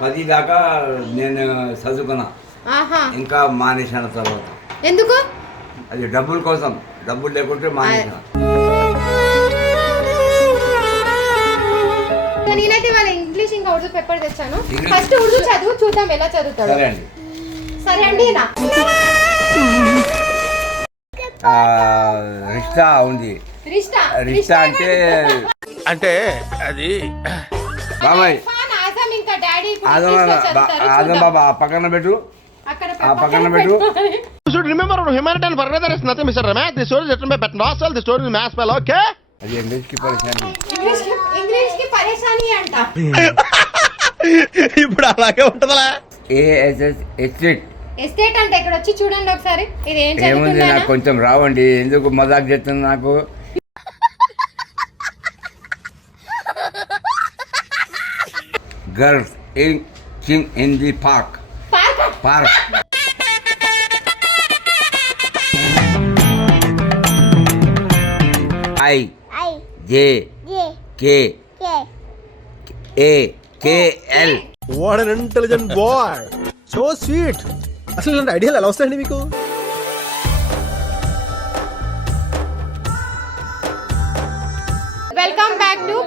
పది దాకా నేను చదువుకున్నా. ఆహా. ఇంకా మానేసిన తర్వాత. ఎందుకు? అది డబ్బుల కోసం. డబ్బులు లేకుంటే మానేసిన సో నేనైతే వాళ్ళ ఇంగ్లీష్ ఇంకా ఉర్దూ పేపర్ తెచ్చాను? ఫస్ట్ ఉర్దూ చదువు చూద్దాం ఎలా చదువుతాడు. సరే అండి. సరే అండి రిష్తా ఉంది. రిష్తా. రిష్తా అంటే అంటే అది బాబాయ్ ఇర్ఫాన్, ఆజం ఇంకా డాడీ ఇప్పుడు ఆదం. బాబా ఆ పక్కన పెట్టు. ఆ పక్కన పెట్టు. should remember on humanitarian further is nothing, Mr. Ramesh. The story is written by Petnosal, the story is mass spell, okay? అది ఇంగ్లీష్కి పరిచయం ఇంగ్లీష్కి ఇంగ్లీష్కి పరేషాని అంట. ఇప్పుడు అలాగే ఉంటుందా ఏఎస్ఎస్ ఎస్టేట్ ఎస్టేట్ అంటే ఇక్కడ వచ్చి చూడండి ఒకసారి. ఇది ఏం నాకు కొంచెం రావండి. ఎందుకు మజాక్ చేస్తుంది నాకు? Girls in king in the park. Park? Park. I. I J. J K. K A. K. L. What an intelligent boy so sweet అసలు ఇలాంటి ఐడియాలు ఎలా వస్తాయండి మీకు?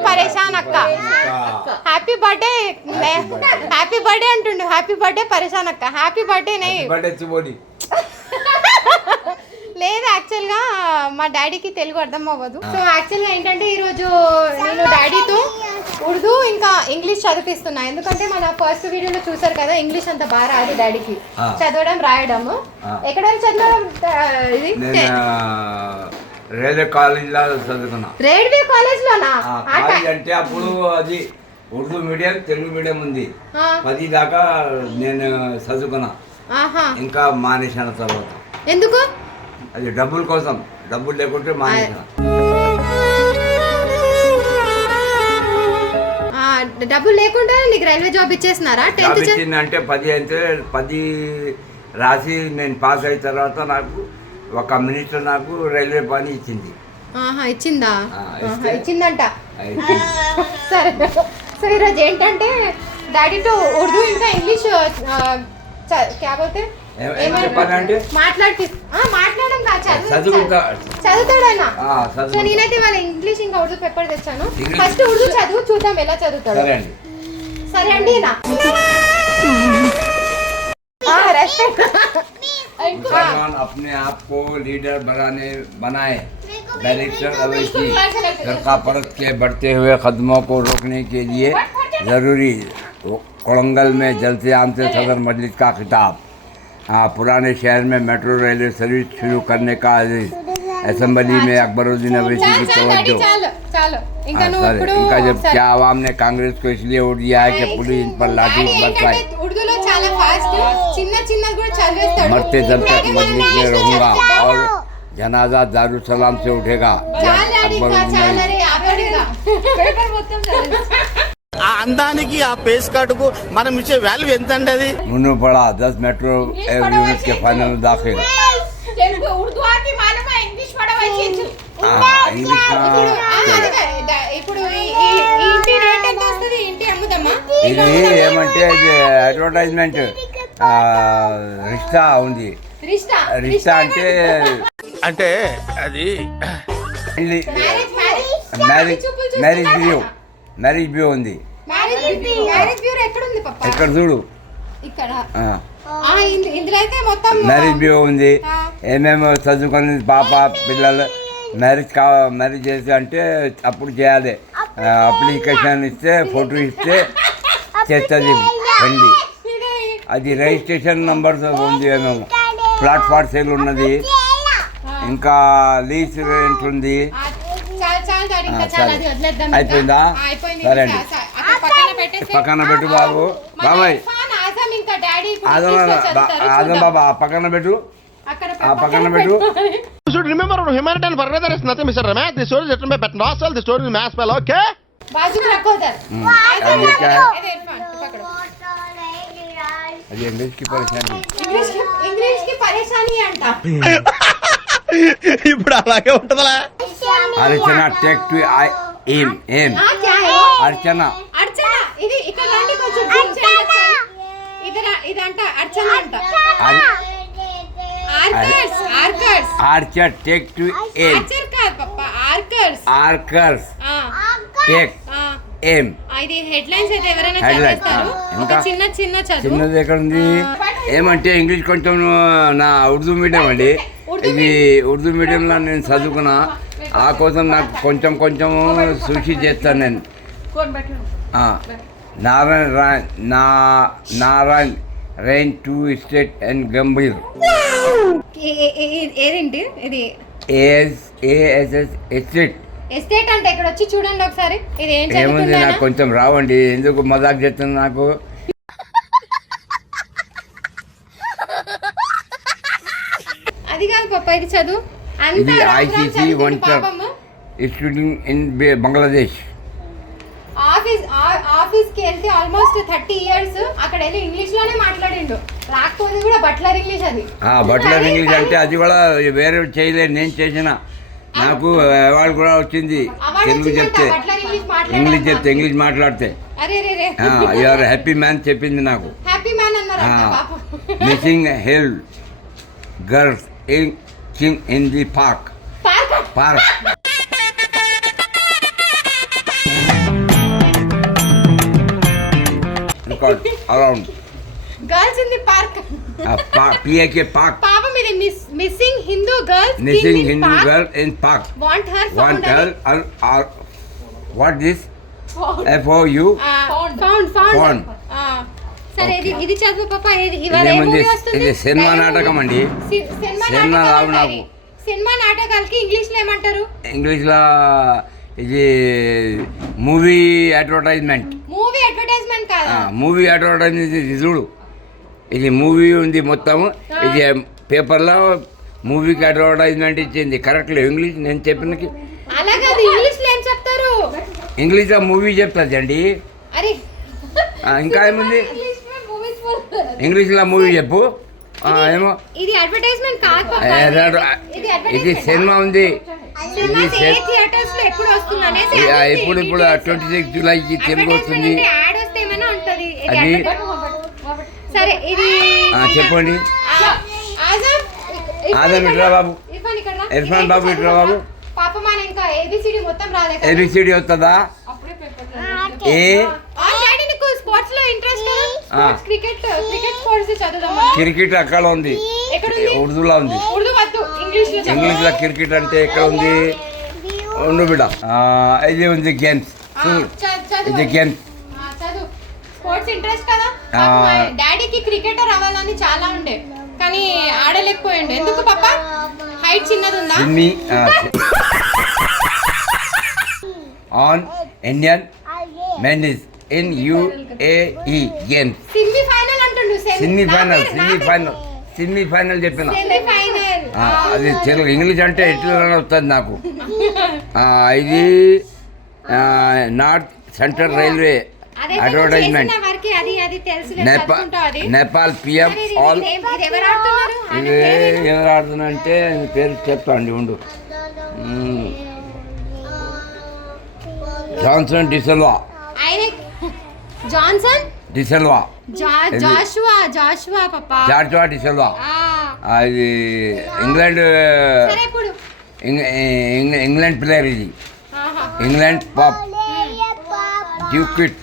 పరేషాన్ అక్క హ్యాపీ బర్త్డే హ్యాపీ బర్త్డే అంటుండు. హ్యాపీ బర్త్డే పరేషాన్ అక్క హ్యాపీ బర్త్డే నే లేదు యాక్చువల్గా మా డాడీకి తెలుగు అర్థం అవ్వదు. సో యాక్చువల్గా ఏంటంటే ఈరోజు నేను డాడీతో ఉర్దూ ఇంకా ఇంగ్లీష్ చదివిస్తున్నా. ఎందుకంటే మన ఫస్ట్ వీడియోలో చూసారు కదా ఇంగ్లీష్ అంత బాగా రాదు డాడీకి. చదవడం రాయడం. ఎక్కడ చదవడం ఇది? రైల్వే కాలేజీలో చదువుకున్నా. రేడియో కాలేజ్ లోనా కాలేజ్ అంటే అప్పుడు అది ఉర్దూ మీడియం తెలుగు మీడియం ఉంది. పది దాకా నేను చదువుకున్నా. ఇంకా మానేసిన తర్వాత. ఎందుకు? అది డబ్బుల కోసం. డబ్బులు లేకుంటే మానేసిన డబ్బులు లేకుండా నీకు రైల్వే జాబ్ ఇచ్చేసినారా? టెన్త్ ఇచ్చిందంటే పది అయితే పది రాసి నేను పాస్ అయిన తర్వాత నాకు ఒక మినిస్టర్ నాకు రైల్వే పని ఇచ్చింది. ఆహా ఇచ్చిందా? ఆహా, ఇచ్చిందంట. సరే సో ఈరోజు ఏంటంటే డాడీతో ఉర్దూ ఇంకా ఇంగ్లీష్ ఏం- ఏం చెప్పాలంటే? మాట్లాడి మాట్లాడడం కాదు చదువు చదువుకుంటా చదువుతాడైనా? ఆ, సో చదువు నేనైతే వాళ్ళ ఇంగ్లీష్ ఇంకా ఉర్దూ పేపర్ తెచ్చాను. ఇంగ్లీష్? ఫస్ట్ ఉర్దూ చదువు చూద్దాం ఎలా చదువుతాడు. సరే అండి. సరే అండి నా. రెస్పెక్ట్ मुसलमान अपने आप को लीडर बनाने बनाए। डायरेक्टर अवैसी सरका परत के बढ़ते हुए कदमों को रोकने के लिए ज़रूरी कोड़ंगल में जलते आमते से सदर मजलिस का खिताब। हाँ, पुराने शहर में मेट्रो रेलवे सर्विस शुरू करने का आदेश। असेंबली में अकबरुद्दीन अवैसी की చాలు డాడీ तवज्जो చాలు చాలు ఇంకా हाँ, నువ్వు सर, ఇప్పుడు इनका जब ఒకసారి- क्या आवाम ने कांग्रेस को इसलिए वोट दिया है कि पुलिस इन पर लाठी డాడీ बरसाए ఏంటంటే ఉర్దూలో చాలా ఫాస్ట్ చిన్న చిన్నది కూడా చదివేస్తాడు मरते दम तक అలాగే మనం मजलिस में ఇంగ్లీష్లో रहूंगा చెప్తాము. और जनाजा दारुसलाम से उठेगा చాలు డాడీ ఇంకా చాలు డాడీ, ఆపండిగా. పేపర్ మొత్తం చదివేస్తా. ఆ అందానికి ఆ పేస్ కార్డుకు మనం ఇచ్చే వాల్యూ ఎంత అండి అది मुन्नू पड़ा दस मेट्रो यूनिट के फाइनल ఇప్పుడు ఇంటి రేట్ ఎంత వస్తుంది? ఇంటి అమ్ముదమ్మా ఇది ఏమంటే ఇది? అడ్వర్టైజ్మెంట్ రిష్తా ఉంది. రిష్తా అంటే అంటే అది marriage marriage marriage marriage bureau ఉంది. ఎక్కడ చూడు. ఇక్కడ. ఆ, ఆ, ఇందు- ఇందులో అయితే మొత్తం మ్యారేజ్ బ్యూరో ఉంది. ఏమేమి చదువుకుని పాప పిల్లలు మ్యారేజ్ కా మ్యారేజ్ చేసి అంటే అప్పుడు చేయాలి. అప్లికేషన్ ఇస్తే ఫోటో ఇస్తే చేస్తుంది. పెళ్ళి ఇది- అది రిజిస్ట్రేషన్ నంబర్ ఉంది మేము ప్లాట్ఫామ్ సేల్ ఉన్నది. ఇంకా లీజ్ రెంట్ ఉంది. అయిపోయిందా? సరే. అండి. పక్కన పెట్టు బాబు. బాబాయ్. ఆదం ఆదం. బాబా ఆ పక్కన పెట్టు. ఆ పక్కన పెట్టు. should remember on humanitarian for weather is nothing, Mr. Ramesh. The story is written by Pat Russell. The story is mass well, okay? బాజీకి రక్కో సార్ అది ఇంగ్లీష్కి పరేషాని ఇంగ్లీష్కి ఇంగ్లీష్కి పరేషాని అంట ఇప్పుడు అలాగే ఉంటదలా అర్చన టేక్ టు ఐ ఏం ఏం అర్చన అర్చన ఇది ఇక్కడ రండి కొంచెం ఇది ఇదంట అర్చన అంట archers archers archer take to aim archer కాదు పప్ప ఆర్కర్స్ ఆర్కర్స్ ఆ, టేక్ ఆ, ఇది హెడ్లైన్స్ అయితే ఎవరైనా చదివేస్తారు. ఒక ఇంకా? చిన్న చిన్న చదువు. చిన్నది ఎక్కడ ఉంది ఏమంటే ఇంగ్లీష్ కొంచెం నా ఉర్దూ మీడియం అండి. ఇది ఉర్దూ మీడియంలో నేను చదువుకున్నా ఆ కోసం నాకు కొంచెం కొంచెం సూచి చేస్తాను నేను. నారాయణ రా నా Narayan Rane to state and Gambhir. ఏ- ఏ- ఏ- ఏదేంటి? ఇది ఎస్టేట్ ఎస్టేట్ అంటే ఇక్కడ వచ్చి చూడండి ఒకసారి. ఇది ఏం ఏముంది నాకు కొంచెం రావండి. ఎందుకు మజాక్ చేస్తుంది నాకు? అది కాదు పప్ప ఇది చదువు. అంతా ఇది ICC one. Studying in Bangladesh ఆఫీస్కి వెళ్తే ఆల్మోస్ట్ థర్టీ ఇయర్స్ అక్కడ వెళ్ళి ఇంగ్లీష్లోనే మాట్లాడిండు. రాకపోతే కూడా బట్లర్ ఇంగ్లీష్ అది. బట్లర్ ఇంగ్లీష్ అంటే అది కూడా వేరే చేయలేదు నేను చేసిన. నాకు అవార్డు కూడా వచ్చింది. తెలుగు చెప్తే ఇంగ్లీష్ చెప్తే ఇంగ్లీష్ మాట్లాడితే. అరే రే రే యూఆర్ హ్యాపీ మ్యాన్ చెప్పింది నాకు. హ్యాపీ మ్యాన్ అన్నారు missing hell girls in in the park park park around girls in the park PAK park పాపం ఇది miss missing Hindu girls missing Hindu girl in park want her One found girl, what this? F O U. Found found Found. సరే ఇది ఇది చదువు పాప ఇది ఇవాళ ఏ? Movie వస్తుంది ఇది సినిమా నాటకం. అండి. సినిమా రావు. నాకు. సినిమా నాటకాలకి ఇంగ్లీష్లో ఏమంటారు ఇంగ్లీష్లో ఇది మూవీ అడ్వర్టైజ్మెంట్ మూవీ అడ్వర్టైజ్మెంట్ కాదా? మూవీ అడ్వర్టైజ్మెంట్ ఇది చూడు. ఇది మూవీ ఉంది మొత్తం. ఇది పేపర్లో మూవీకి అడ్వర్టైజ్మెంట్ ఇచ్చింది. కరెక్ట్ ఇంగ్లీష్ నేను చెప్పినకి. ఇంగ్లీష్లో మూవీ చెప్తుంది అండి అరే. ఇంకా ఏముంది. ఇంగ్లీష్లో మూవీ చెప్పు. ఏమో. ఇది అడ్వర్టైజ్మెంట్ కాదు ఇది-. సినిమా ఉంది. సినిమా ఇది ఏ సెట్- థియేటర్స్లో ఎప్పుడు వస్తుంది? అనేసి ఆ, అది ఇప్పుడు ఇప్పుడు. ట్వంటీ సిక్స్ జూలైకి తెలుగు Advertisement వస్తుంది. అంటే యాడ్ వస్తే ఏమైనా ఉంటది. ఇది అది-. సరే ఇది ఆ, చెప్పండి. ఆదం ఇక్కడ ఇట్రా రా. బాబు. ఇర్ఫాన్ బాబు ఇట్రా బాబు. పాప మన ఇంకా ఏబిసిడి మొత్తం రాలే కదా. ఏబిసిడి వస్తుందా ఏ ఆ, డాడీ నీకు స్పోర్ట్స్లో క్రికెట్ క్రికెట్ స్పోర్ట్స్ చదువుదాం మనం. క్రికెట్ అక్కడ ఉంది? ఉర్దూలో ఉంది. ఉర్దూ వద్దు ఇంగ్లీష్లో క్రికెట్ అంటే ఎక్కడ ఉంది ఉండు బిడ్డ. ఇది ఉంది గేమ్స్. ఇది గేమ్స్. స్పోర్ట్స్ ఇంట్రెస్ట్ కదా? డాడీకి క్రికెటర్ అవ్వాలని చాలా ఉండే. కానీ ఆడలేకపోయిండు. ఎందుకు పాప? హైట్ చిన్నది ఉందా? On Indian men UAE games semi final చెప్పిన. సెమీ ఫైనల్ ఆ, అది తెలుగు ఇంగ్లీష్ అంటే ఎట్లా వస్తుంది నాకు? ఆ, ఇది north central railway advertisement. Nepal PM all ఇది ఎవరు ఆడుతుందంటే పేరు చెప్తాండి ఉండు. Johnson De Silva Johnson? De Silva Joshua Joshua పాపా. జార్జా డిసెల్వా ఆ, అది ఇంగ్లాండ్ ఇంగ్లాండ్ ప్లేయర్ ఇది. ఆహా. England pop. Duckett.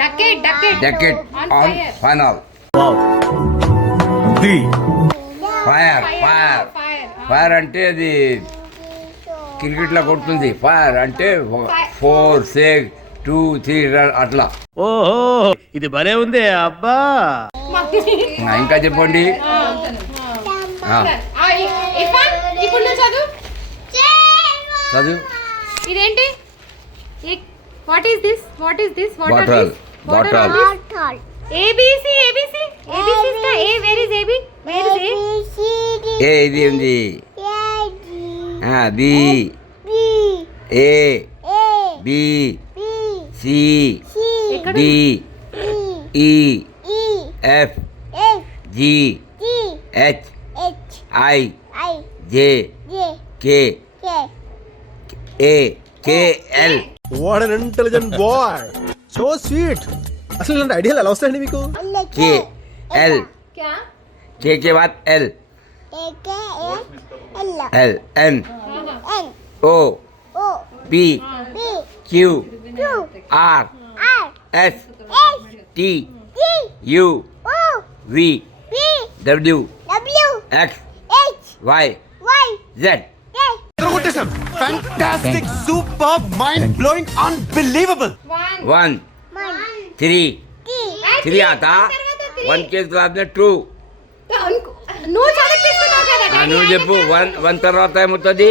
Duckett Duckett. Duckett on final. The. Fire fire fire. Fire అంటే అది క్రికెట్లో కొడుతుంది. ఫైర్ అంటే ఫోర్ సిక్స్ టూ త్రీ అట్లా. ఓహో ఇది భలే ఉంది అబ్బా. ఆ, ఇంకా చెప్పండి. ఆ, చదువు? ఇదేంటి? What is this what is this what are what are. ABC ABC ABC is the A where is AB where is A A ఇది ఉంది B A B సి ఎక్కడ D E F G H I J K A K L what an intelligent boy so sweet అసలు ఇలాంటి ఐడియాలు ఎలా వస్తాయండి మీకు కే L क्या के के बाद L L N O P Q R S T U V W X Y Z Fantastic, superb, mind blowing, unbelievable. One, three, three आता. One के बाद में two. नो चालू किस तरह का था? नो जब one one तरह आता है मुतादी.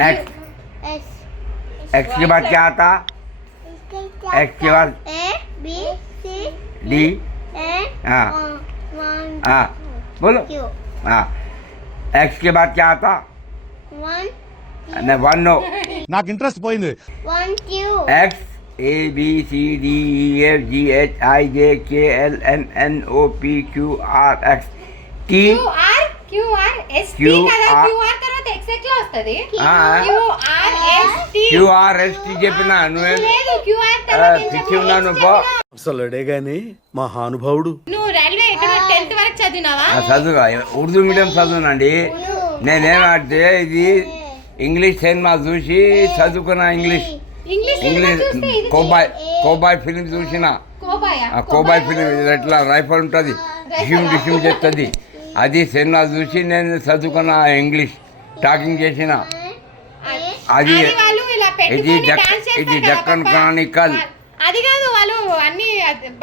एक्स एक्स के बाद क्या आता एक्स के बाद डी हाँ हाँ बोलो हाँ एक्स के बाद क्या आता नहीं वन नो నాకు ఇంట్రెస్ట్ పోయింది X A B C D E F G H I J K L N N O P Q R X T QR QR ST QR కదా QR తర్వాత X ఎట్లా వస్తది. ఆ. QR ST Q R S T చెప్పిన నువ్వే లేదు తర్వాత పిచ్చి? ఉన్నాను S పో. చెప్పినా? అసలుడే గాని మహానుభావుడు. నువ్వు రైల్వే ఎక్కడ టెన్త్ వరకు చదివినావా? ఆ, చదువుగా. ఉర్దూ మీడియం చదువునండి. నేనేమంటే ఇది ఇంగ్లీష్ సినిమా చూసి చదువుకున్న English. English cowboy cowboy film చూసిన. కోబాయా? ఆ కోబాయ్ ఫిలిం ఎట్లా రైఫల్ ఉంటుంది? చేస్తుంది. అది సినిమా చూసి నేను చదువుకున్న ఇంగ్లీష్ టాకింగ్ చేసిన. అది అది వాళ్ళు ఇలా ఇది ఇది పక్క. క్రానికల్. అది కాదు వాళ్ళు అన్ని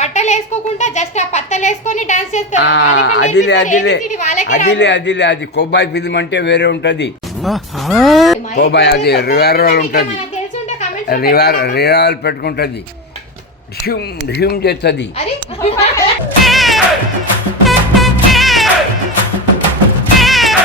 బట్టలు వేసుకోకుండా జస్ట్ ఆ పత్తలు వేసుకొని డాన్స్ చేస్తారు. అదిలే అదిలే అదిలే. అదిలే అది కోబాయ్ ఫిలిం అంటే వేరే ఉంటుంది. కోబాయ్ అది రివర్ ఉంటుంది. రివర్. రివర్ పెట్టుకుంటుంది. ఢిమ్ ఢిమ్ చేస్తుంది.